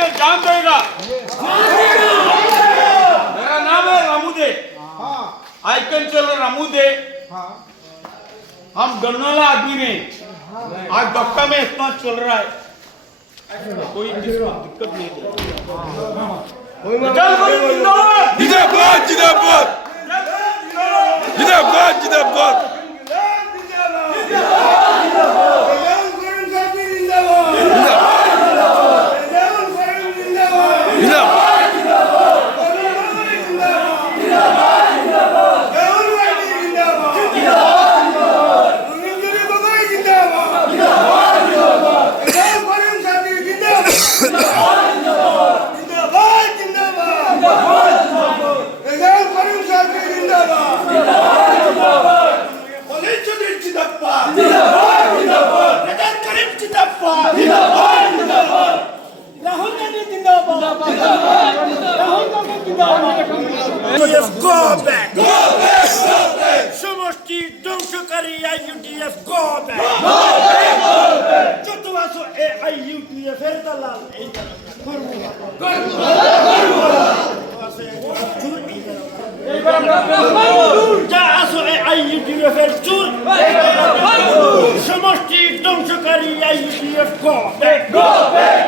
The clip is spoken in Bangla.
ये जान देगा। मेरा नाम है रामूदे। आई कैन चलो रामूदे। हम गन्नौला आदमी ने आज डॉक्टर में इतना चल रहा है, कोई किसी को दिक्कत नहीं है। जिंदाबाद जिंदाबाद जिंदाबाद जिंदाबाद Go back! Go back! Go back! সমষ্টি ধ্বংসকারী IUDF go back! Go back! Go back! যত আসো এই IUDF এর দালাল এই যা আসো এই IUDF এর চুর সমষ্টি ধ্বংসকারী IUDF go back! Go back!